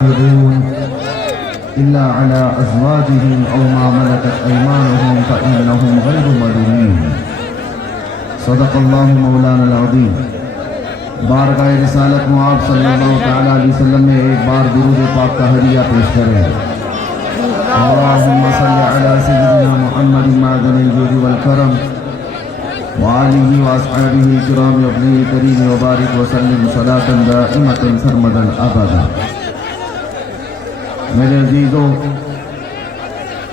إلا على أزواجهم أو ما ملكت أيمانهم فإنهم غير ملومين صدق الله مولانا العظيم۔ بارگاہ رسالت میں آپ صلی اللہ تعالیٰ علیہ وسلم نے ایک بار درود پاک کا ہدیہ پیش کریں۔ اللہم صلی علی سیدنا محمد معدن الجود والکرم وآلہ واصحابہ الکرام ابن کریم وبارک وسلم صلاۃ دائمۃ سرمدا ابدا۔ میرے عزیزوں،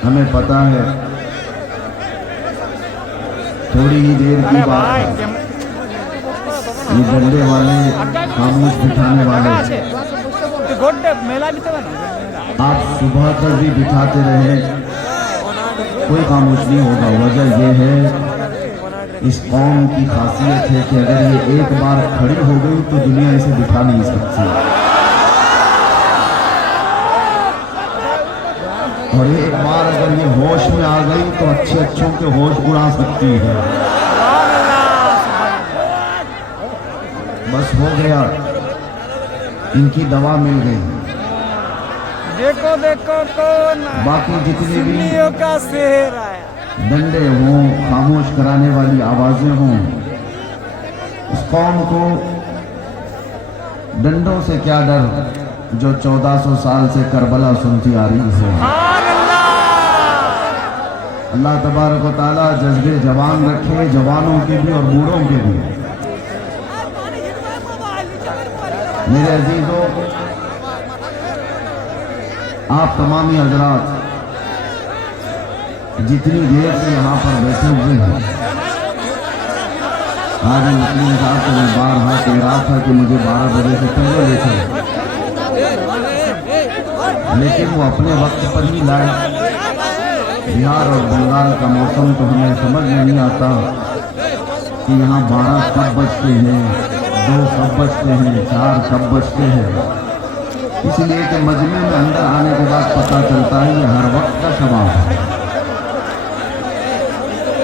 ہمیں پتہ ہے تھوڑی ہی دیر کی بات ہے، یہ ڈنڈے والے خاموش بٹھانے والے آپ صبح تک بھی بٹھاتے رہے کوئی خاموش نہیں ہوگا۔ وجہ یہ ہے اس قوم کی خاصیت ہے کہ اگر یہ ایک بار کھڑی ہو گئی تو دنیا اسے بٹھا نہیں سکتی، اور ایک بار اگر یہ ہوش میں آ گئی تو اچھے اچھوں کے ہوش اڑا سکتی ہے۔ بس ہو گیا، ان کی دوا مل گئی۔ دیکھو دیکھو کون باقی جتنے بھی سنیوں کا سحر آیا، ڈنڈے ہوں، خاموش کرانے والی آوازیں ہوں، اس قوم کو ڈنڈوں سے کیا ڈر جو 1400 سال سے کربلا سنتی آ رہی ہے۔ اللہ تبارک و تعالیٰ جذبے جوان رکھے، جوانوں کے بھی اور بوڑھوں کے بھی۔ میرے عزیزوں، آپ تمامی حضرات جتنی دیر سے یہاں پر بیٹھے ہوئے ہیں، آج مسلم صاحب کو میں بارہا کہہ رہا تھا کہ مجھے 12 بجے سے پہلے لے چلے، لیکن وہ اپنے وقت پر ہی لائے۔ بہار اور بنگال کا موسم تو ہمیں سمجھ نہیں آتا کہ یہاں 12 کب بجتے ہیں، 2 کب بجتے ہیں، 4 کب بجتے ہیں، اس لیے کہ مجمع میں اندر آنے کے بعد پتہ چلتا ہے یہ ہر وقت کا شباب ہے،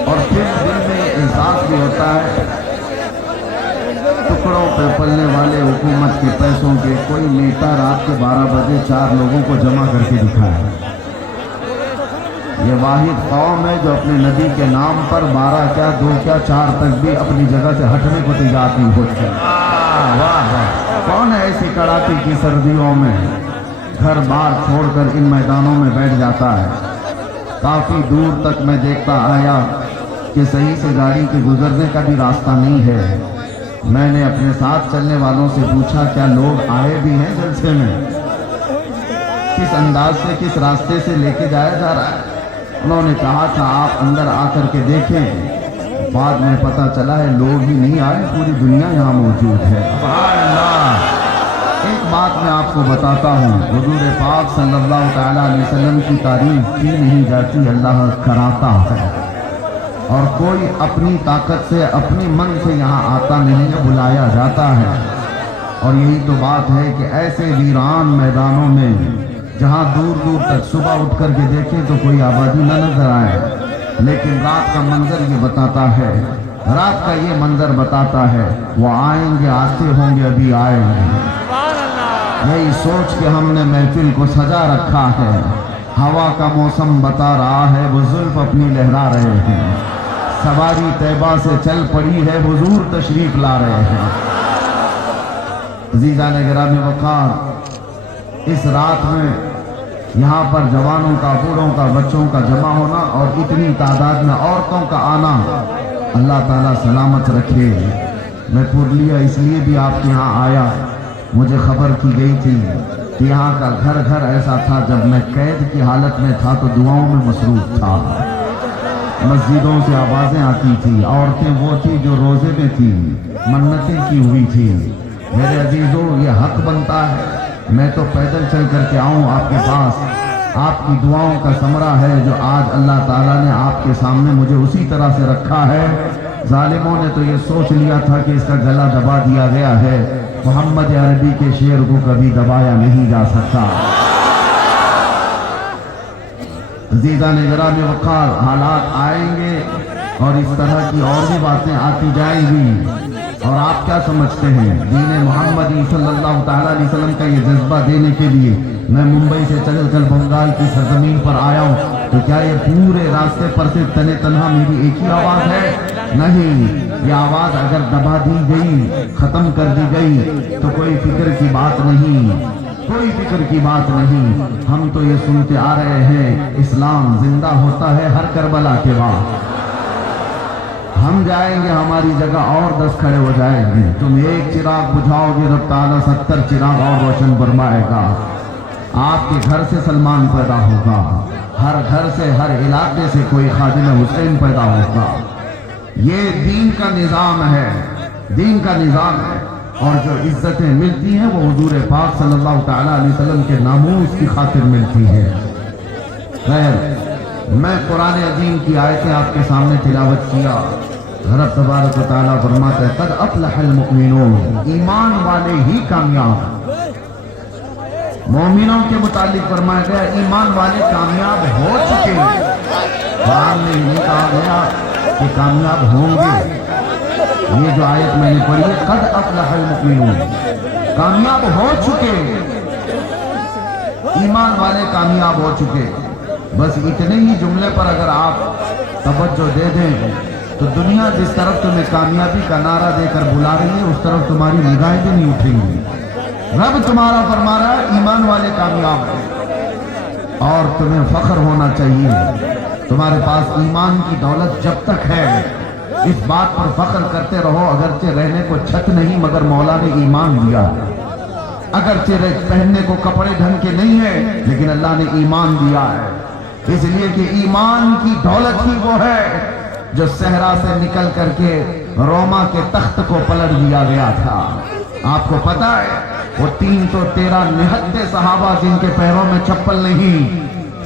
اور پھر دل میں احساس بھی ہوتا ہے ٹکڑوں پہ پلنے والے حکومت کے پیسوں کے کوئی نیتا رات کے 12 بجے 4 لوگوں کو جمع کر کے دکھائے۔ یہ واحد قوم ہے جو اپنے نبی کے نام پر 12 کیا 2 کیا 4 تک بھی اپنی جگہ سے ہٹنے کو تیار نہیں ہوتی۔ کون ہے ایسی کڑاکی کی سردیوں میں گھر بار چھوڑ کر ان میدانوں میں بیٹھ جاتا ہے؟ کافی دور تک میں دیکھتا آیا کہ صحیح سے گاڑی کے گزرنے کا بھی راستہ نہیں ہے۔ میں نے اپنے ساتھ چلنے والوں سے پوچھا کیا لوگ آئے بھی ہیں جلسے میں؟ کس انداز سے کس راستے سے لے کے جایا جا رہا ہے؟ انہوں نے کہا تھا آپ اندر آ کر کے دیکھیں۔ بعد میں پتہ چلا ہے لوگ ہی نہیں آئے، پوری دنیا یہاں موجود ہے۔ سبحان اللہ۔ ایک بات میں آپ کو بتاتا ہوں، حضور پاک صلی اللہ تعالیٰ علیہ وسلم کی تعریف کی نہیں جاتی، اللہ کراتا ہے، اور کوئی اپنی طاقت سے اپنی من سے یہاں آتا نہیں ہے، بلایا جاتا ہے۔ اور یہی تو بات ہے کہ ایسے ویران میدانوں میں جہاں دور دور تک صبح اٹھ کر کے دیکھیں تو کوئی آبادی نہ نظر آئے، لیکن رات کا منظر یہ بتاتا ہے، رات کا یہ منظر بتاتا ہے وہ آئیں گے، آتے ہوں گے، ابھی آئیں گے۔ یہی سوچ کے ہم نے محفل کو سجا رکھا ہے۔ ہوا کا موسم بتا رہا ہے وہ زلف اپنی لہرا رہے ہیں، سواری طیبہ سے چل پڑی ہے، حضور تشریف لا رہے ہیں۔ عزیزان گرامی وقار، اس رات میں یہاں پر جوانوں کا، بوڑھوں کا، بچوں کا جمع ہونا اور اتنی تعداد میں عورتوں کا آنا، اللہ تعالیٰ سلامت رکھے۔ میں پورنیہ اس لیے بھی آپ کے یہاں آیا، مجھے خبر کی گئی تھی کہ یہاں کا گھر گھر ایسا تھا، جب میں قید کی حالت میں تھا تو دعاؤں میں مصروف تھا، مسجدوں سے آوازیں آتی تھی، عورتیں وہ تھی جو روزے میں تھی، منتیں کی ہوئی تھی۔ میرے عزیزوں، یہ حق بنتا ہے میں تو پیدل چل کر کے آؤں آپ کے پاس، آپ کی دعاؤں کا ثمرہ ہے جو آج اللہ تعالیٰ نے آپ کے سامنے مجھے اسی طرح سے رکھا ہے۔ ظالموں نے تو یہ سوچ لیا تھا کہ اس کا گلا دبا دیا گیا ہے، محمد عربی کے شعر کو کبھی دبایا نہیں جا سکتا۔ عزیزان گرامی وقار، حالات آئیں گے اور اس طرح کی اور بھی باتیں آتی جائیں گی۔ اور آپ کیا سمجھتے ہیں دین محمدی صلی اللہ تعالیٰ علیہ وسلم کا یہ جذبہ دینے کے لیے میں ممبئی سے چل کر بنگال کی سرزمین پر آیا ہوں تو کیا یہ پورے راستے پر صرف تنے تنہا میری ایک ہی آواز ہے؟ نہیں، یہ آواز اگر دبا دی گئی، ختم کر دی گئی تو کوئی فکر کی بات نہیں، کوئی فکر کی بات نہیں۔ ہم تو یہ سنتے آ رہے ہیں اسلام زندہ ہوتا ہے ہر کربلا کے بعد۔ ہم جائیں گے ہماری جگہ اور 10 کھڑے ہو جائیں گے، تم ایک چراغ بجھاؤ گے رب تعالیٰ 70 چراغ اور روشن فرمائے گا۔ آپ کے گھر سے سلمان پیدا ہوگا، ہر گھر سے ہر علاقے سے کوئی خادم حسین پیدا ہوگا۔ یہ دین کا نظام ہے، دین کا نظام ہے، اور جو عزتیں ملتی ہیں وہ حضور پاک صلی اللہ تعالیٰ علیہ وسلم کے ناموس کی خاطر ملتی ہے۔ خیر، میں قرآن عظیم کی آیتیں آپ کے سامنے تلاوت کیا۔ رب تبارک و تعالیٰ فرماتا ہے قد افلح المؤمنون، ایمان والے ہی کامیاب۔ مومنوں کے متعلق فرمایا گیا ایمان والے کامیاب ہو چکے ہیں، قرآن میں نہیں کہا گیا کہ کامیاب ہوں گے۔ یہ جو آیت میں نے پڑھی ہے قد افلح المؤمنون، کامیاب ہو چکے، ایمان والے کامیاب ہو چکے۔ بس اتنے ہی جملے پر اگر آپ توجہ دے دیں تو دنیا جس طرف تمہیں کامیابی کا نعرہ دے کر بلا رہی ہے اس طرف تمہاری نگاہیں بھی نہیں اٹھیں گی۔ رب تمہارا فرما رہا ہے ایمان والے کامیاب ہیں، اور تمہیں فخر ہونا چاہیے۔ تمہارے پاس ایمان کی دولت جب تک ہے اس بات پر فخر کرتے رہو، اگرچہ رہنے کو چھت نہیں مگر مولا نے ایمان دیا، اگرچہ پہننے کو کپڑے ڈھنگ کے نہیں ہے لیکن اللہ نے ایمان دیا ہے، اس لیے کہ ایمان کی دولت ہی وہ ہے جو صحرا سے نکل کر کے روما کے تخت کو پلٹ دیا گیا تھا۔ آپ کو پتا ہے وہ 313 نہتے صحابہ جن کے پیروں میں چپل نہیں،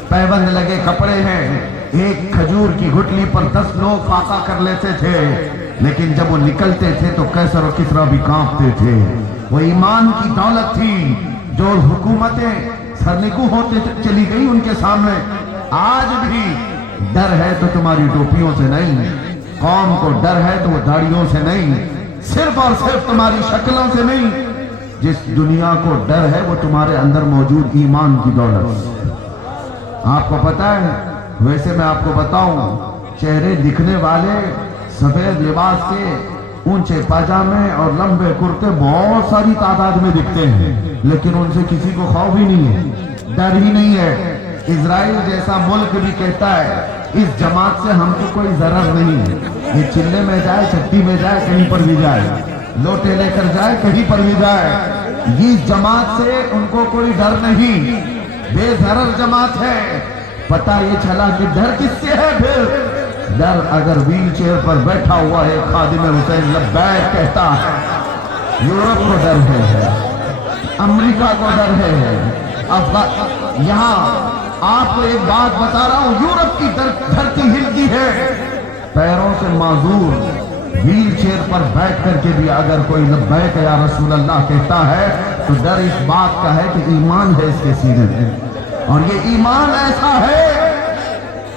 پیبند لگے کپڑے ہیں، ایک کھجور کی گٹلی پر 10 لوگ فاقہ کر لیتے تھے، لیکن جب وہ نکلتے تھے تو قیصر و کسریٰ بھی کانپتے تھے۔ وہ ایمان کی دولت تھی جو حکومتیں سرنگو ہوتے چلی گئی ان کے سامنے۔ آج بھی ڈر ہے تو تمہاری ٹوپیوں سے نہیں، قوم کو ڈر ہے تو وہ داڑیوں سے نہیں، صرف اور صرف تمہاری شکلوں سے نہیں، جس دنیا کو ڈر ہے وہ تمہارے اندر موجود ایمان کی دولت۔ آپ کو پتا ہے، ویسے میں آپ کو بتاؤں، چہرے دکھنے والے سفید لباس کے اونچے پاجامے اور لمبے کرتے بہت ساری تعداد میں دکھتے ہیں، لیکن ان سے کسی کو خوف ہی نہیں ہے، ڈر ہی نہیں ہے۔ اسرائیل جیسا ملک بھی کہتا ہے اس جماعت سے ہم کو کوئی ضرر نہیں ہے، یہ چلے میں جائے، چٹی میں جائے، کہیں پر بھی جائے، لوٹے لے کر جائے، کہیں پر بھی جائے، اس جماعت سے ان کو کوئی ڈر نہیں، بے ضرر جماعت ہے۔ پتہ یہ چلا کہ ڈر کس سے ہے پھر؟ ڈر اگر ویل چیئر پر بیٹھا ہوا ہے خادم حسین لبیک کہتا ہے، یورپ کو ڈر ہے، امریکہ کو ڈر ہے، یہاں آپ کو ایک بات بتا رہا ہوں، یورپ کی دھرتی ہلتی ہے، پیروں سے معذور، ویل چیئر پر بیٹھ کر کے بھی اگر کوئی لبیک یا رسول اللہ کہتا ہے تو ڈر اس بات کا ہے کہ ایمان ہے اس کے سینے میں، اور یہ ایمان ایسا ہے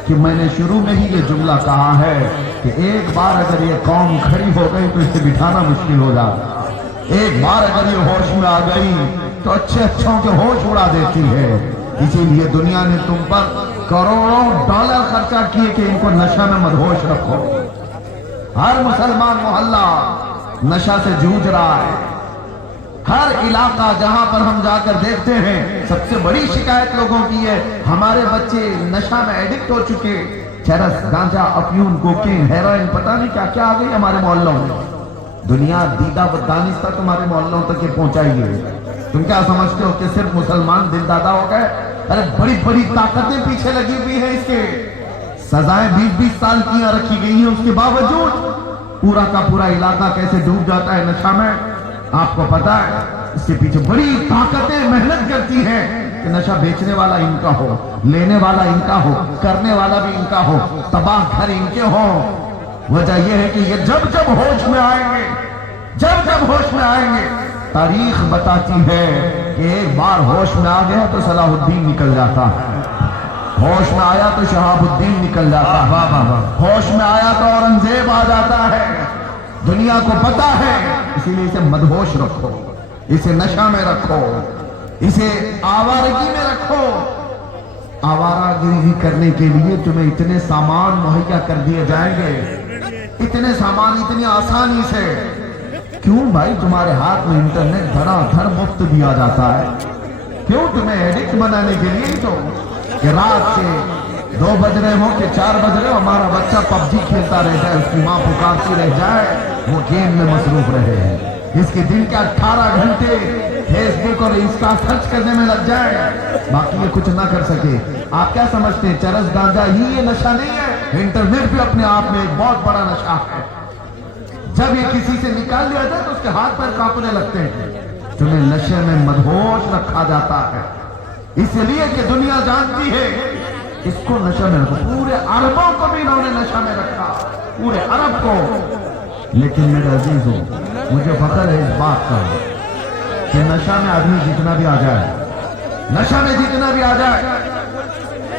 کہ میں نے شروع میں ہی یہ جملہ کہا ہے کہ ایک بار اگر یہ قوم کھڑی ہو گئی تو اسے بٹھانا مشکل ہو جاتا، ایک بار اگر یہ ہوش میں آ گئی تو اچھے اچھوں کے ہوش اڑا دیتی ہے۔ اسی لیے دنیا نے تم پر کروڑوں ڈالر خرچہ کیے کہ ان کو نشہ میں مدہوش رکھو۔ ہر مسلمان محلہ نشہ سے جوجھ رہا ہے، ہر علاقہ جہاں پر ہم جا کر دیکھتے ہیں سب سے بڑی شکایت لوگوں کی ہے ہمارے بچے نشہ میں ایڈکٹ ہو چکے، چرس، گانجا، افیون، کوکین، ہیروئن، پتہ نہیں کیا کیا آ گئی ہمارے محلوں میں۔ دنیا دیدہ و دانستہ تمہارے محلوں تک یہ پہنچائی ہے۔ تم کیا سمجھتے ہو کہ صرف مسلمان دل دادا ہو گئے؟ ارے بڑی بڑی طاقتیں پیچھے لگی ہوئی ہیں، اس کے سزائیں 20-20 سال کی رکھی گئی ہیں، اس کے باوجود پورا کا پورا علاقہ کیسے ڈوب جاتا ہے نشہ میں۔ آپ کو پتا ہے اس کے پیچھے بڑی طاقتیں محنت کرتی ہیں کہ نشہ بیچنے والا ان کا ہو، لینے والا ان کا ہو، کرنے والا بھی ان کا ہو، تباہ گھر ان کے ہو۔ وجہ یہ ہے کہ یہ جب جب ہوش میں آئیں گے، جب جب ہوش میں آئیں گے، تاریخ بتاتی ہے کہ ایک بار ہوش میں آ گیا تو صلاح الدین نکل جاتا ہے، ہوش میں آیا تو شہاب الدین نکل جاتا ہے، ہوش میں آیا تو اورنگزیب آ جاتا ہے، दुनिया को पता है, इसीलिए इसे मदहोश रखो, इसे नशा में रखो, इसे आवारगी में रखो। आवारागिरी करने के लिए तुम्हें इतने सामान मुहैया कर दिए जाएंगे, इतने सामान इतनी आसानी से। क्यों भाई, तुम्हारे हाथ में इंटरनेट धड़ाधड़ मुफ्त दिया जाता है। क्यों, तुम्हें एडिक्ट बनाने के लिए तो कि रात के 2 बज रहे हो कि 4 बज रहे हो, हमारा बच्चा पबजी खेलता रह जाए, उसकी माँ पुकारती रह जाए, वो गेम में मसरूफ रहे हैं। इसके दिन के 18 घंटे फेसबुक और इंस्टा सर्च करने में लग जाए, बाकी ये कुछ ना कर सके। आप क्या समझते हैं चरस गांजा ही ये नशा नहीं है? इंटरनेट भी अपने आप में एक बहुत बड़ा नशा है। जब ये किसी से निकाल लिया जाए तो उसके हाथ पैर कांपने लगते हैं। तुम्हें नशे में मदहोश रखा जाता है, इसलिए कि दुनिया जानती है इसको नशा में रखो। पूरे अरबों को भी इन्होंने नशा में रखा, पूरे अरब को। लेकिन मेरे अजीजों, मुझे फख्र है इस बात का कि नशा में आदमी जितना भी आ जाए, नशा में जितना भी आ जाए,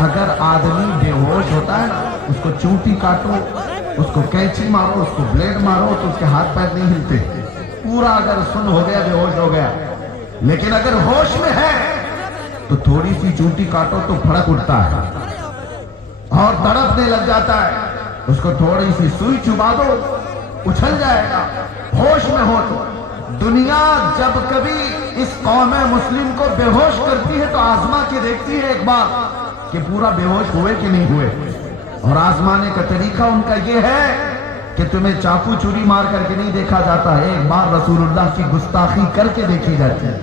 अगर आदमी बेहोश होता है ना, उसको चूंटी काटो, उसको कैंची मारो, उसको ब्लेड मारो तो उसके हाथ पैर नहीं हिलते। पूरा अगर सुन हो गया, बेहोश हो गया। लेकिन अगर होश में है तो थोड़ी सी चूंटी काटो तो फड़क उठता है और तड़पने लग जाता है। उसको थोड़ी सी सुई चुबा दो, उछल जाएगा। होश में हो तो दुनिया जब कभी इस कौम मुस्लिम को बेहोश करती है तो आजमा के देखती है एक बार कि पूरा बेहोश हुए कि नहीं हुए। और आजमाने का तरीका उनका ये है कि तुम्हें चाकू चूरी मार करके नहीं देखा जाता है, एक बार रसूलुल्लाह की गुस्ताखी करके देखी जाती है।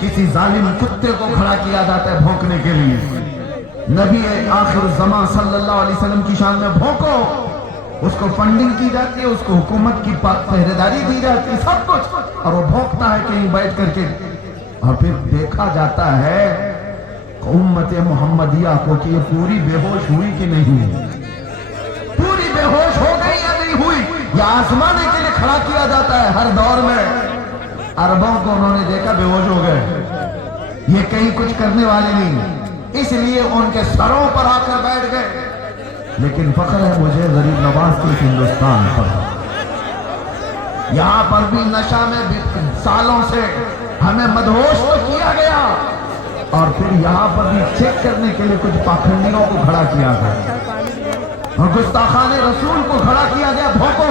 किसी जालिम कुत्ते को खड़ा किया जाता है भौंकने के लिए। नबी आखिर ज़मां सल्लल्लाहु अलैहि वसल्लम की शान में भौंको, उसको फंडिंग की जाती है, उसको हुकूमत की पहरेदारी दी जाती है, सब कुछ, और वो भौंकता है कहीं बैठ करके। और फिर देखा जाता है उम्मत मुहम्मदिया को कि ये पूरी बेहोश हुई कि नहीं हुई, पूरी बेहोश हो गई या नहीं हुई। या आजमाने के लिए खड़ा किया जाता है हर दौर में। अरबों को उन्होंने देखा बेहोश हो गए, ये कहीं कुछ करने वाले नहीं, इसलिए उनके सरों पर आकर बैठ गए। लेकिन फख्र है मुझे गरीब नवाज के हिंदुस्तान पर, यहां पर भी नशा में सालों से हमें मदहोश तो किया गया, और फिर यहां पर भी चेक करने के लिए कुछ पाखंडियों को खड़ा किया गया और गुस्ताखाने रसूल को खड़ा किया गया भौंको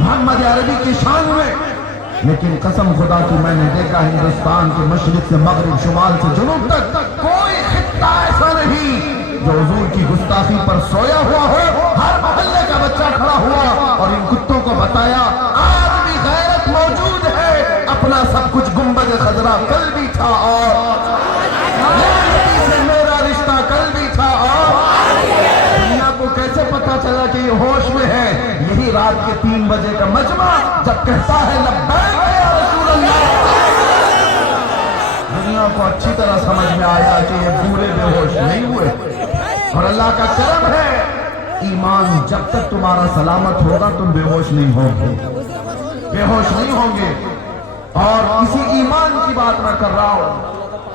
मोहम्मद अरबी की शान में। लेकिन कसम खुदा की मैंने देखा हिंदुस्तान के मशरिक से मगरिब, शुमाल से जुनूब तक कोई खित्ता ऐसा नहीं जो हुजूर की गुस्ताखी पर सोया हुआ हो। हर मोहल्ले का बच्चा खड़ा हुआ और इन कुत्तों को बताया आज भी गैरत मौजूद है, अपना सब कुछ गुंबद खजरा कल भी था और से मेरा रिश्ता कल भी था। और दुनिया को कैसे पता चला कि ये होश में है? यही रात के 3 बजे का मजमा जब कहता है लब्बैक या रसूल अल्लाह। दुनिया को अच्छी तरह समझ में आया कि ये पूरे बेहोश नहीं हुए। और अल्लाह का करम है, ईमान जब तक तुम्हारा सलामत होगा तुम बेहोश नहीं होंगे, बेहोश नहीं होंगे। और इसी ईमान की बात मैं कर रहा हूं,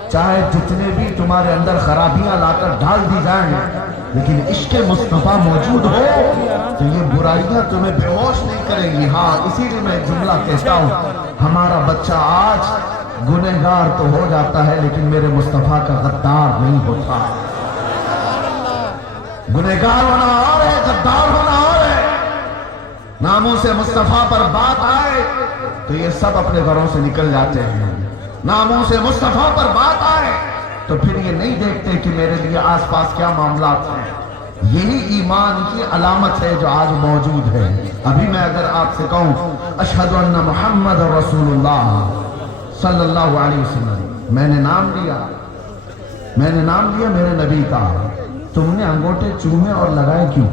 चाहे जितने भी तुम्हारे अंदर खराबियां लाकर डाल दी जाएं, लेकिन इश्क मुस्तफा मौजूद हो तो ये बुराइयां तुम्हें बेहोश नहीं करेंगी। हाँ, इसीलिए मैं जुमला कहता हूं, हमारा बच्चा आज गुनहगार तो हो जाता है लेकिन मेरे मुस्तफा का गद्दार नहीं होता। गुनहगार होना और है, गद्दार होना और है। नामों से मुस्तफा पर बात आए तो ये सब अपने घरों से निकल जाते हैं। नामों से मुस्तफा पर बात आए तो फिर ये नहीं देखते कि मेरे लिए आसपास क्या मामला हैं। यही ईमान की अलामत है जो आज मौजूद है। अभी मैं अगर आपसे कहूं अशहदु अन्ना मुहम्मद रसूलुल्लाह सल्लल्लाहु अलैहि वसल्लम, मैंने नाम लिया मेरे नबी का, तुमने अंगूठे चूमे और लगाए क्यों?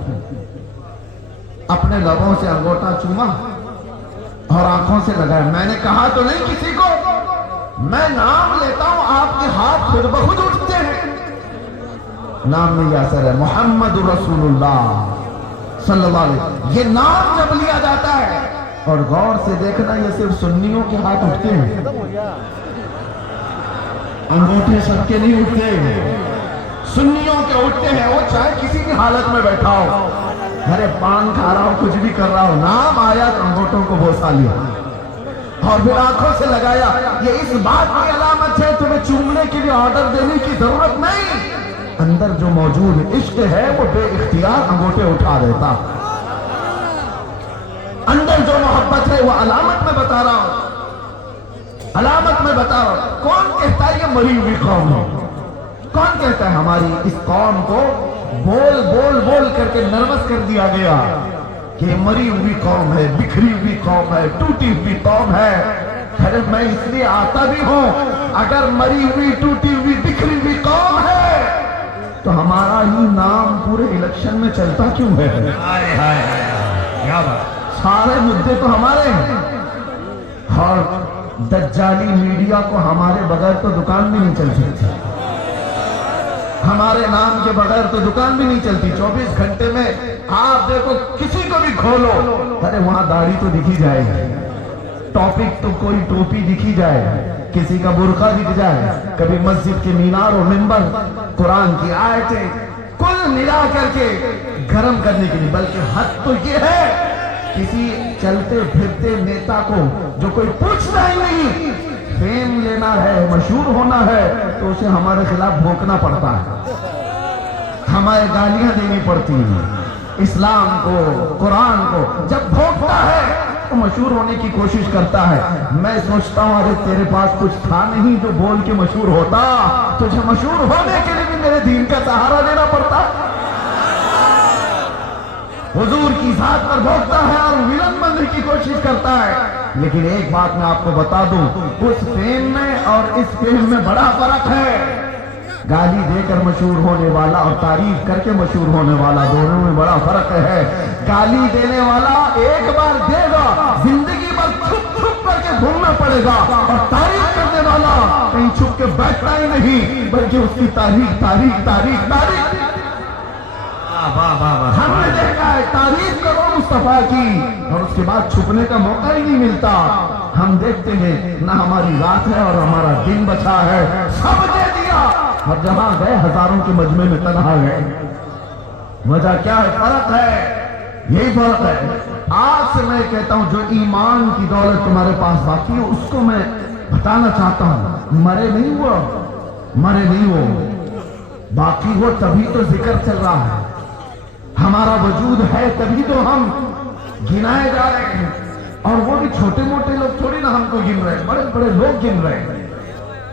अपने लबों से अंगूठा चूमा और आंखों से लगाया। मैंने कहा तो नहीं किसी को, मैं नाम लेता हूं, आपके हाथ खुद ब खुद उठते हैं। नाम में यह असर है, मोहम्मद रसूलुल्लाह सल्लल्लाहु अलैहि वसल्लम। ये नाम जब लिया जाता है, और गौर से देखना ये सिर्फ सुन्नियों के हाथ उठते हैं, अंगूठे सबके नहीं उठते, सुन्नियों के उठते हैं। वो चाहे किसी भी हालत में बैठा हो, ارے پان کھا رہا ہو کچھ بھی کر رہا ہو نام آیا تو انگوٹھوں کو بوسا لیا اور پھر آنکھوں سے لگایا یہ اس بات کی علامت ہے تمہیں چومنے کے لیے آرڈر دینے کی ضرورت نہیں اندر جو موجود عشق ہے وہ بے اختیار انگوٹھے اٹھا دیتا اندر جو محبت ہے وہ علامت میں بتا رہا ہوں علامت میں بتا رہا ہوں کون کہتا ہے یہ مری ہوئی قوم ہے کون کہتا ہے ہماری اس قوم کو بول بول بول کر کے نروس کر دیا گیا کہ مری ہوئی قوم ہے بکھری ہوئی قوم ہے ٹوٹی ہوئی قوم ہے ارے میں اس لیے آتا بھی ہوں اگر مری ہوئی ٹوٹی ہوئی بکھری ہوئی قوم ہے تو ہمارا ہی نام پورے الیکشن میں چلتا کیوں ہے کیا بات سارے مدعے تو ہمارے ہیں اور دجالی میڈیا کو ہمارے بغیر تو دکان بھی نہیں چل سکتی ہمارے نام کے بغیر تو دکان بھی نہیں چلتی 24 گھنٹے میں آپ دیکھو کسی کو بھی کھولو ارے وہاں داڑھی تو دکھی جائے گی ٹاپک تو کوئی ٹوپی دکھی جائے کسی کا برقع دکھ جائے کبھی مسجد کے مینار اور منبر قرآن کی آیتیں کل ملا کر کے گرم کرنے کے لیے بلکہ حد تو یہ ہے کسی چلتے پھرتے نیتا کو جو کوئی پوچھتا ہی نہیں فیم لینا ہے مشہور ہونا ہے تو اسے ہمارے خلاف بھونکنا پڑتا ہے ہمارے گالیاں دینی پڑتی ہیں اسلام کو قرآن کو جب بھونکتا ہے تو مشہور ہونے کی کوشش کرتا ہے میں سوچتا ہوں ارے تیرے پاس کچھ تھا نہیں جو بول کے مشہور ہوتا تجھے مشہور ہونے کے لیے بھی میرے دین کا سہارا لینا پڑتا حضور کی ذات پر بھونکتا ہے اور ولن بننے کی کوشش کرتا ہے لیکن ایک بات میں آپ کو بتا دوں اس فیم میں اور اس فیم میں بڑا فرق ہے گالی دے کر مشہور ہونے والا اور تعریف کر کے مشہور ہونے والا دونوں میں بڑا فرق ہے گالی دینے والا ایک بار دے گا زندگی بھر چھپ چھپ کر کے گھومنا پڑے گا اور تعریف کرنے والا کہیں چھپ کے بیٹھنا ہی نہیں بلکہ اس کی تاریخ تاریخ تاریخ تاریخ ہم نے دیکھا ہے تعریف کرو مصطفیٰ کی اور اس کے بعد چھپنے کا موقع ہی نہیں ملتا ہم دیکھتے ہیں نہ ہماری رات ہے اور ہمارا دن بچا ہے سب دے دیا اور جہاں گئے ہزاروں کے مجمع میں تنہا گئے وجہ کیا ہے فرق ہے یہی فرق ہے آج سے میں کہتا ہوں جو ایمان کی دولت تمہارے پاس باقی ہے اس کو میں بتانا چاہتا ہوں مرے نہیں وہ باقی وہ تبھی تو ذکر چل رہا ہے ہمارا وجود ہے تبھی تو ہم گنائے جا رہے ہیں اور وہ بھی چھوٹے موٹے لوگ تھوڑی نہ ہم کو گن رہے ہیں بڑے بڑے لوگ گن رہے ہیں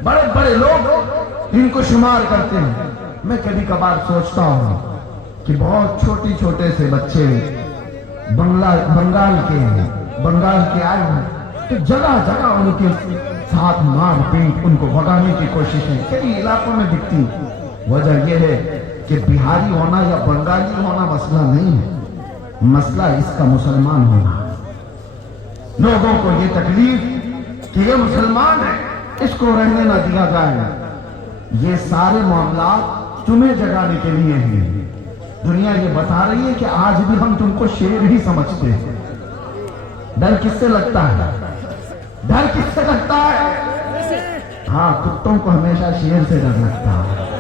بڑے بڑے لوگ ان کو شمار کرتے ہیں میں کبھی کبھار سوچتا ہوں کہ بہت چھوٹے سے بچے بنگال کے آئے ہیں تو جگہ جگہ ان کے ساتھ مار پیٹ ان کو بھگانے کی کوششیں کئی علاقوں میں دکھتی وجہ یہ ہے کہ بہاری ہونا یا بنگالی ہونا مسئلہ نہیں ہے مسئلہ اس کا مسلمان ہونا لوگوں کو یہ تکلیف کہ یہ مسلمان ہے اس کو رہنے نہ دیا جائے یہ سارے معاملات تمہیں جگانے کے لیے ہیں دنیا یہ بتا رہی ہے کہ آج بھی ہم تم کو شیر ہی سمجھتے ہیں ڈر کس سے لگتا ہے ہاں کتوں کو ہمیشہ شیر سے ڈر لگتا ہے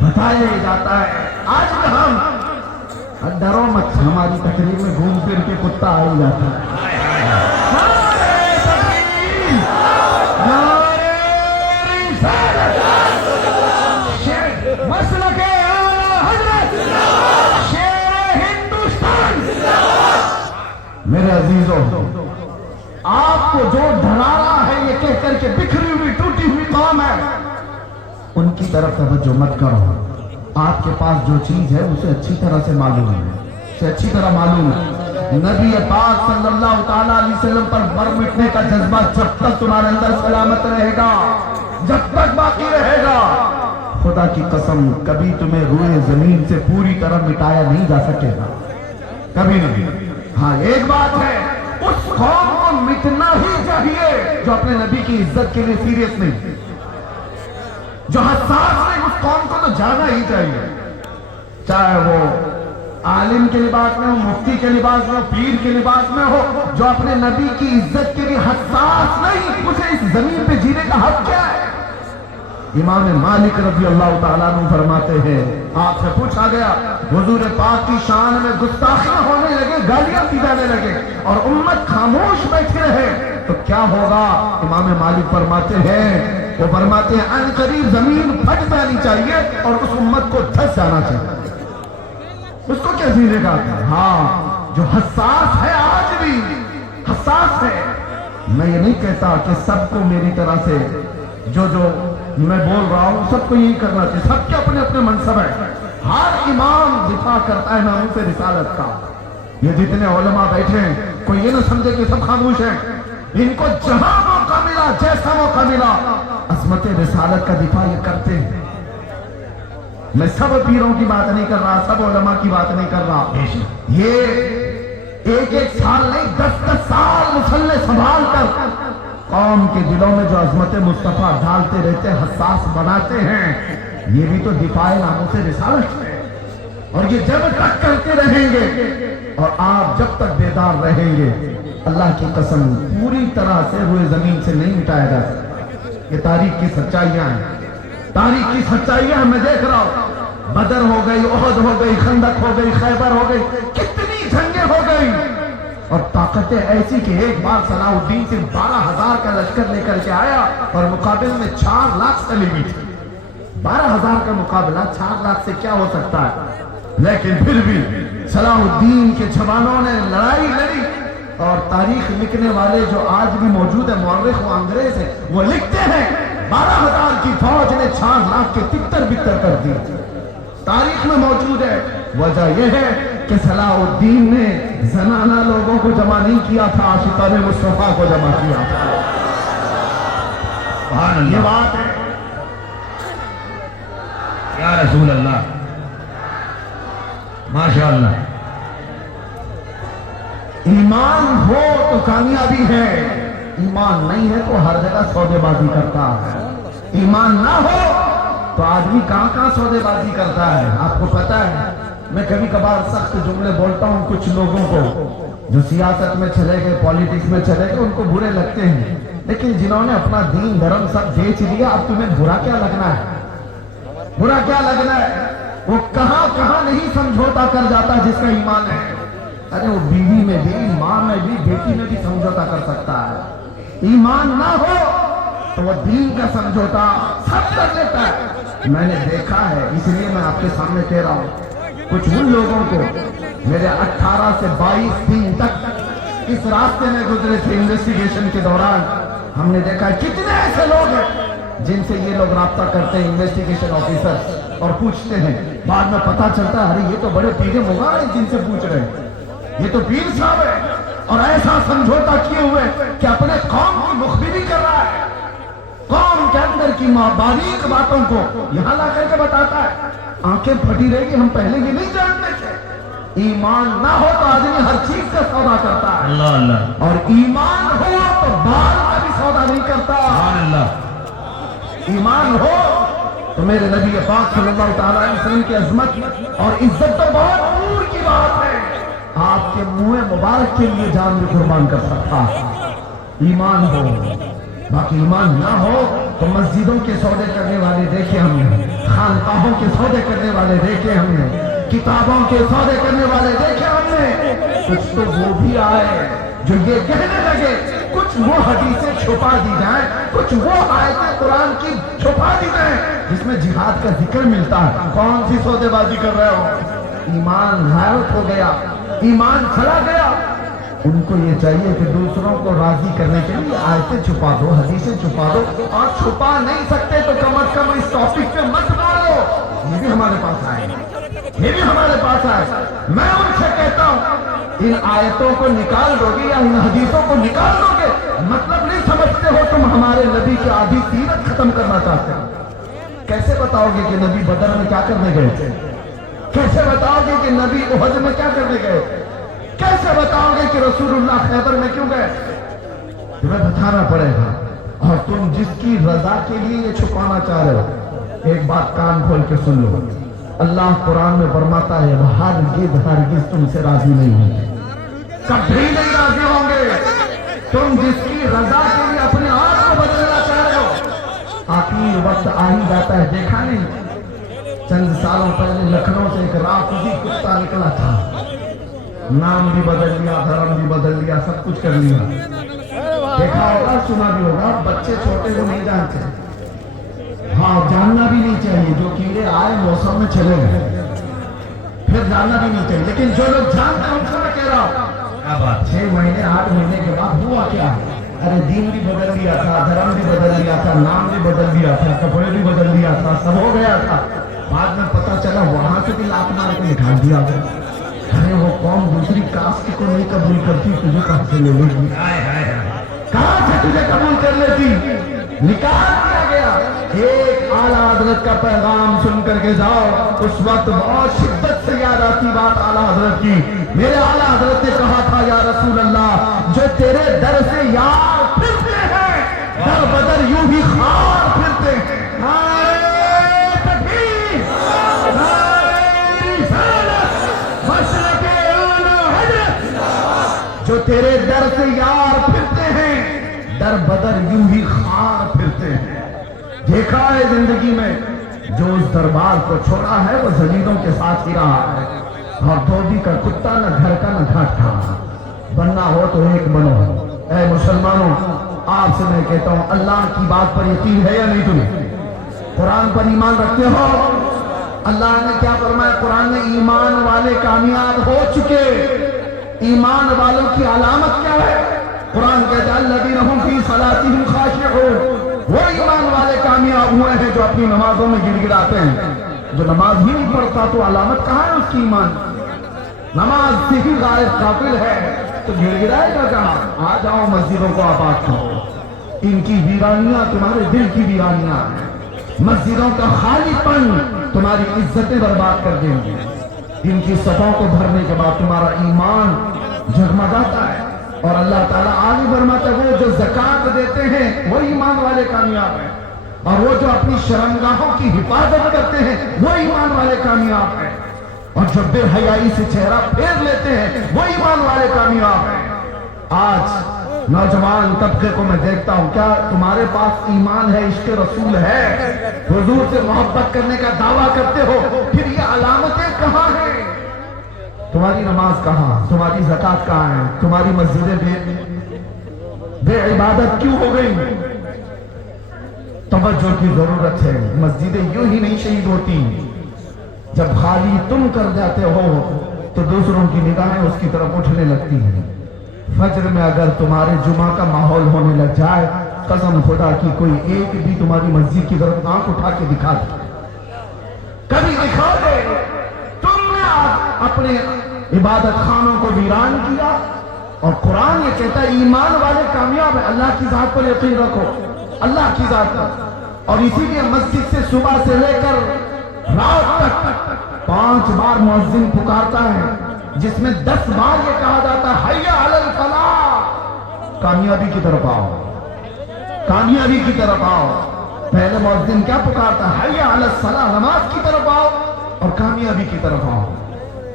بتایا جاتا ہے آج بھی ہم ڈرو مت ہماری تقریر میں گھوم پھر کے کتا آ ہی جاتا ہے میرے عزیزوں آپ کو جو ڈرا رہا ہے یہ کہہ کر کے بکھری ہوئی ٹوٹی ہوئی قوم ہے ان کی طرف توجہ مت کرو آپ کے پاس جو چیز ہے اسے اچھی طرح سے معلوم ہے نبی پاک صلی اللہ تعالیٰ علیہ وسلم پر مر مٹنے کا جذبہ جب تک تمہارے اندر سلامت رہے گا جب تک باقی رہے گا خدا کی قسم کبھی تمہیں روئے زمین سے پوری طرح مٹایا نہیں جا سکے گا کبھی نہیں ہاں ایک بات ہے اس قوم کو مٹنا ہی چاہیے جو اپنے نبی کی عزت کے لیے سیریس نہیں جو حساس نہیں اس قوم کو تو جانا ہی چاہیے چاہے وہ عالم کے لباس میں ہو مفتی کے لباس میں ہو پیر کے لباس میں ہو جو اپنے نبی کی عزت کے لیے حساس نہیں اسے اس زمین پہ جینے کا حق کیا ہے इमाम मालिक रज़ी अल्लाह ताला अन्हु फरमाते हैं, आपसे पूछा गया हुजूर पाक की शान में गुस्ताखियां होने लगे, गालियां दी जाने लगे और उम्मत खामोश बैठे रहे तो क्या होगा? इमाम मालिक फरमाते हैं, वो फरमाते हैं अन करीब जमीन फट जानी चाहिए और उस उम्मत को धस जाना चाहिए। उसको क्या जीनेगा? हाँ, जो हसास है, आज भी हसास है। मैं ये नहीं कहता कि सबको मेरी तरह से जो मैं बोल रहा हूं सबको यही करना चाहिए, सबके अपने अपने मनसब है। हर इमाम दिफा करता है नाम से रिसालत का। ये जितने उलमा बैठे हैं, कोई ये ना समझे कि सब खामोश हैं। इनको जहां मौका मिला, जैसा मौका मिला, अजमत रिसालत का दिफा ये करते हैं। मैं सब पीरों की बात नहीं कर रहा, सब उलमा की बात नहीं कर रहा। ये एक एक साल नहीं, 10-10 साल मुसल्ले संभाल कर कौम के दिलों में जो अजमत मुस्तफा डालते रहते, हसास बनाते हैं, ये भी तो दिफाए नामों से रिसालत है। और ये जब तक करते रहेंगे और आप जब तक बेदार रहेंगे, अल्लाह की कसम पूरी तरह से रुए जमीन से नहीं मिटाया जा सकता। ये तारीख की सच्चाइयां हैं, तारीख की सच्चाइयां मैं देख रहा हूं। बदर हो गई, ओहद हो गई, खंदक हो गई, खैबर हो गई, कितनी जंगें हो गई और ताकतें ऐसी कि एक बार सलाहुद्दीन सिर्फ 12,000 का लश्कर लेकर के आया और मुकाबले में 4 लाख सलीबी थी। 12,000 का मुकाबला 4 लाख से क्या हो सकता है? लेकिन फिर भी सलाहुद्दीन के जवानों ने लड़ाई लड़ी और तारीख लिखने वाले जो आज भी मौजूद है, मुअर्रिख व अंग्रेज है, वो लिखते हैं 12,000 की फौज ने 4 लाख के तितर बितर कर दिए। तारीख में मौजूद है। वजह यह है कि सलाहुद्दीन ने जनाना लोगों को जमा नहीं किया था, आशिकाने मुस्तफा को जमा किया था। ये बात है या रसूल अल्लाह, माशाअल्लाह। ईमान हो तो कामयाबी है, ईमान नहीं है तो हर जगह सौदेबाजी करता है। ईमान ना हो तो आदमी कहां कहां सौदेबाजी करता है। आपको पता है, मैं कभी कभार सख्त जुमले बोलता हूं कुछ लोगों को जो सियासत में चले गए, पॉलिटिक्स में चले गए, उनको बुरे लगते हैं। लेकिन जिन्होंने अपना दीन धर्म सब बेच दिया, अब तुम्हें बुरा क्या लगना है? बुरा क्या लगना है? वो कहां कहां नहीं समझौता कर जाता जिसका ईमान है। अरे वो बीवी में भी, माँ में भी, बेटी में भी समझौता कर सकता है। ईमान ना हो तो वो दीन का समझौता सब कर लेता है। मैंने देखा है, इसलिए मैं आपके सामने कह रहा हूं। कुछ उन लोगों को मेरे 18 से 22 दिन तक इस रास्ते में गुजरे थे इन्वेस्टिगेशन के दौरान, हमने देखा कितने ऐसे लोग हैं जिनसे ये लोग राब्ता करते हैं, इन्वेस्टिगेशन ऑफिसर, और पूछते हैं। बाद में पता चलता है अरे ये तो बड़े पीरे मुगा हैं जिनसे पूछ रहे हैं, ये तो पीर साहब है। और ऐसा समझौता किए हुए कि अपने कौम की मुखबिरी कर रहा है, कौम के अंदर की बारीक बातों को यहां ला करके बताता है। आंखें फटी रहेगी, हम पहले ये नहीं जानते थे। ईमान ना हो तो आदमी हर चीज का सौदा करता है, अल्लाह अल्लाह। और ईमान हो तो बाल का भी सौदा नहीं करता, अल्लाह। ईमान हो तो मेरे नबी पाक सल्लल्लाहु अलैहि वसल्लम की अजमत और इज्जत तो बहुत दूर की बात है, आपके मुंह मुबारक के लिए जान भी कुर्बान कर सकता है। ईमान हो। बाकी ईमान ना हो तो मस्जिदों के सौदे करने वाले देखे हमने, खानकाहों के सौदे करने वाले देखे हमने, किताबों के सौदे करने वाले देखे हमने। कुछ तो वो भी आए जो ये कहने लगे, कुछ वो हदीसें छुपा दी जाए, कुछ वो आयतें कुरान की छुपा दी जाए जिसमें जिहाद का जिक्र मिलता है। कौन सी सौदेबाजी कर रहे हो? ईमान गायब हो गया, ईमान चला गया। उनको ये चाहिए कि दूसरों को राजी करने के लिए आयतें छुपा दो, हदीसें छुपा दो, और छुपा नहीं सकते तो कम से कम इस टॉपिक पे मत बोलो। ये भी हमारे पास आए, ये भी हमारे पास आए। मैं उनसे कहता हूं इन आयतों को निकाल दोगे या इन हदीसों को निकाल दोगे, मतलब नहीं समझते हो तुम हमारे नबी की आधी सीरत खत्म करना चाहते हो। कैसे बताओगे कि नबी बदर में क्या करने गए थे? कैसे बताओगे कि नबी उहद में क्या करने गए? कैसे बताओगे कि रसूलुल्लाह खैबर में क्यों गए? तुम्हें बताना पड़ेगा। और तुम जिसकी रजा के लिए ये छुपाना चाह रहे हो, एक बात कान खोल के सुन लो। अल्लाह कुरान में फरमाता है हरगिज़ तुमसे राजी नहीं होंगे, कभी नहीं राजी होंगे। तुम जिसकी रजा के लिए अपने आप को बदलना चाह रहे हो, आखिर वक्त आ ही जाता है। देखा नहीं, चंद सालों पहले लखनऊ से एक राफजी कुत्ता निकला था, नाम भी बदल लिया, धर्म भी बदल लिया, सब कुछ कर लिया। देखा होगा, सुना भी होगा, बच्चे छोटे को नहीं जानते, हाँ जानना भी नहीं चाहिए। जो कीड़े आए मौसम में चले गए, फिर जानना भी नहीं चाहिए, लेकिन जो लोग जानते हैं उनको मैं कह रहा हूँ, क्या बात, 6 महीने 8 महीने के बाद हुआ क्या? अरे दीन भी बदल लिया था, धर्म भी बदल लिया था, नाम भी बदल लिया था, कपड़े भी बदल लिया था, सब हो गया था। बाद में पता चला वहां से भी लात मार के निकाल दिया गया। अरे वो कौम दूसरी कास्ट को नहीं कबूल करती, तुझे कहां से ले लेगी? कहां से तुझे कबूल कर लेती? निकाल दिया गया। एक आला हजरत का पैगाम सुन करके जाओ, उस वक्त बहुत शिद्दत से याद आती बात आला हजरत की। मेरे आला हजरत ने कहा था, या रसूल अल्लाह, जो तेरे दर से यार फिरते हैं, दर बदर यूं ही खार फिरते हैं। नारे तकबीर, नारे रिसालत, मशरक़े आला हजरत। जो तेरे दर से यार फिरते हैं, दर बदर यूं ही खार फिरते हैं। देखा है जिंदगी में, जो उस दरबार को छोड़ा है वो जलीलों के साथ ही रहा है। और धोबी का कुत्ता न घर का न घाट का। बनना हो तो एक बनो। ऐ मुसलमानों, आपसे मैं कहता हूं, अल्लाह की बात पर यकीन है या नहीं तुम्हें? कुरान पर ईमान रखते हो? अल्लाह ने क्या फरमाया कुरान में? ईमान वाले कामयाब हो चुके। ईमान वालों की अलामत क्या है? कुरान कहता है, अल्लज़ीना हुम फी सलातिहिम खाशिऊन। वो ईमान वाले कामयाब हुए हैं जो अपनी नमाजों में गिड़गिड़ाते हैं। जो नमाज ही नहीं पढ़ता तो अलामत कहाँ है उसकी ईमान? नमाज से ही गायब काफिल है तो गिड़गिड़ाएगा कहाँ? आ जाओ मस्जिदों को आबाद करो। इनकी वीरानियां तुम्हारे दिल की वीरानियां हैं। मस्जिदों का खालीपन तुम्हारी इज्जतें बर्बाद कर देंगे। इनकी सफों को भरने के बाद तुम्हारा ईमान झगमगाता है। और अल्लाह ताला आगे फरमाता है, वो जो ज़कात देते हैं वो ईमान वाले कामयाब हैं, और वो जो अपनी शर्मगाहों की हिफाजत करते हैं वो ईमान वाले कामयाब हैं, और जो बेहयाई से चेहरा फेर लेते हैं वो ईमान वाले कामयाब हैं। आज नौजवान तबके को मैं देखता हूं, क्या तुम्हारे पास ईमान है, इश्क रसूल है, हुजूर से मोहब्बत करने का दावा करते हो, फिर ये अलामतें कहां हैं? तुम्हारी नमाज कहां? तुम्हारी ज़कात कहां है? तुम्हारी मस्जिदें बेइबादत क्यों हो गई? तवज्जो की जरूरत है। मस्जिदें यूं ही नहीं शहीद होती। जब खाली तुम कर जाते हो तो दूसरों की निगाहें उसकी तरफ उठने लगती हैं। फज्र में अगर तुम्हारे जुमा का माहौल होने लग जाए, कसम खुदा की कोई एक भी तुम्हारी मस्जिद की तरफ आंख उठा के दिखा दे, कभी दिखा दे। तुमने अपने इबादत खानों को वीरान किया। और कुरान ये कहता है ईमान वाले कामयाब है। अल्लाह की जात पर यकीन रखो, अल्लाह की जात पर। और इसीलिए मस्जिद से सुबह से लेकर रात तक 5 बार मुअज्जिन पुकारता है, जिसमें 10 बार ये कहा जाता है, हय्या अलल फलाह, कामयाबी की तरफ आओ, कामयाबी की तरफ आओ। पहले मुअज्जिन क्या पुकारता है? हय्या अलल सलाह, नमाज की तरफ आओ और कामयाबी की तरफ आओ।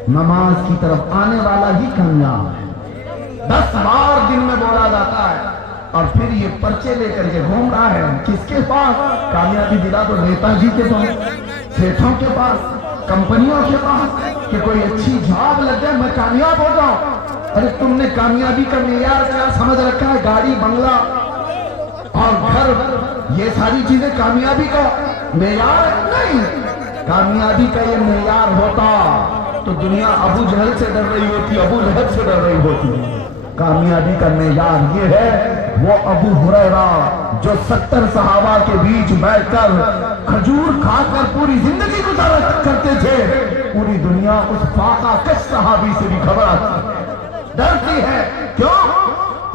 नमाज की तरफ आने वाला ही कामयाब है। 10 बार दिन में बोला जाता है। और फिर ये पर्चे लेकर के घूम रहा है, किसके पास? कामयाबी दिला दो नेताजी के पास, सेठों के पास, कंपनियों के पास, कि कोई अच्छी जॉब लग जाए मैं कामयाब हो जाऊं। अरे तुमने कामयाबी का मेयार क्या समझ रखा है? गाड़ी, बंगला और घर, ये सारी चीजें कामयाबी का मेयार नहीं। कामयाबी का ये मेयार होता तो दुनिया अबू जहल से डर रही होती, अबू लहब से डर रही होती। कामयाबी का मेयार ये है, वो अबू हुरैरा जो 70 सहाबा के बीच बैठकर खजूर खाकर पूरी जिंदगी गुजारा करते थे, पूरी दुनिया उस फाका कश सहाबी से भी घबराती, डरती है। क्यों?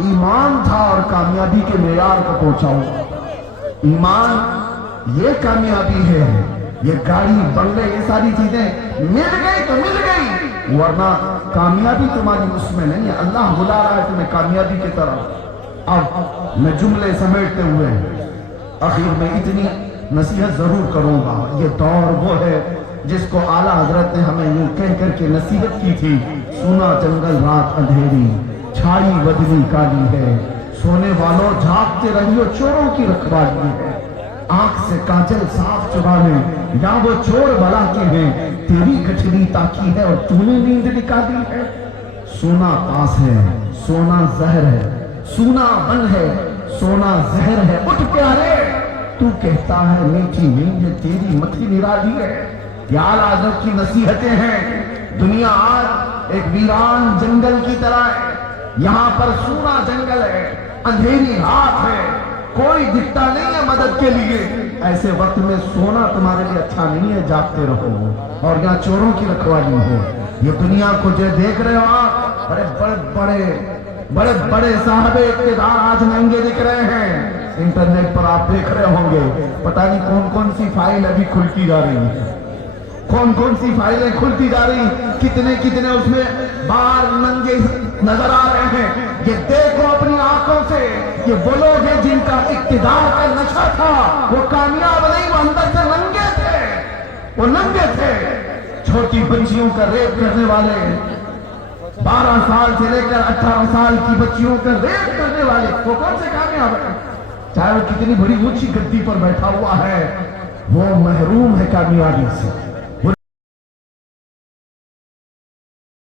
ईमान था और कामयाबी के मेयार को पहुंचाऊं। ईमान ये कामयाबी है। ये गाड़ी, बंगले, ये सारी चीजें मिल गई तो मिल गई, वरना कामयाबी तुम्हारी उसमें नहीं है। अल्लाह बुला रहा है तुम्हें कामयाबी की तरफ। अब मैं जुमले समेटते हुए आखिर में इतनी नसीहत जरूर करूंगा। ये दौर वो है जिसको आला हजरत ने हमें यूं कह करके नसीहत की थी, सुना जंगल रात अंधेरी, छाई बदली काली है, सोने वालों जागते रहियो चोरों की रखवाली है। आंख से काजल साफ चुरा ले, या वो चोर बड़ा के हैं, तेरी कचरी ताकी है और तूने नींद निकाली है। सोना पास है, सोना जहर है, सोना बन है, सोना जहर है। उठ प्यारे, तू कहता है मीठी नींद तेरी मथी निराली है। ये आला हज़रत की नसीहतें हैं। दुनिया आज एक वीरान जंगल की तरह है, यहाँ पर सूना जंगल है, अंधेरी रात है, कोई दिखता नहीं है मदद के लिए। ऐसे वक्त में सोना तुम्हारे लिए अच्छा नहीं है, जागते रहो। और यहाँ चोरों की रखवाली है। ये दुनिया को जो देख रहे हो आप, बड़े बड़े साहबे इक़्तिदार आज महंगे दिख रहे हैं। इंटरनेट पर आप देख रहे होंगे, पता नहीं कौन कौन सी फाइल अभी खुलती जा रही है, कौन कौन सी फाइलें खुलती जा रही, कितने कितने उसमें बाल नंगे नजर आ रहे हैं। ये देखो अपनी आंखों से, ये वो लोग हैं जिनका इक़्तिदार का नशा था, वो कामयाब नहीं, वो अंदर से नंगे थे, वो नंगे थे। छोटी बच्चियों का रेप करने वाले, 12 साल से लेकर 18 साल की बच्चियों का रेप करने वाले, वो कौन से कामयाब है? चाहे वो कितनी बड़ी ऊंची गद्दी पर बैठा हुआ है, वो महरूम है कामयाबी से।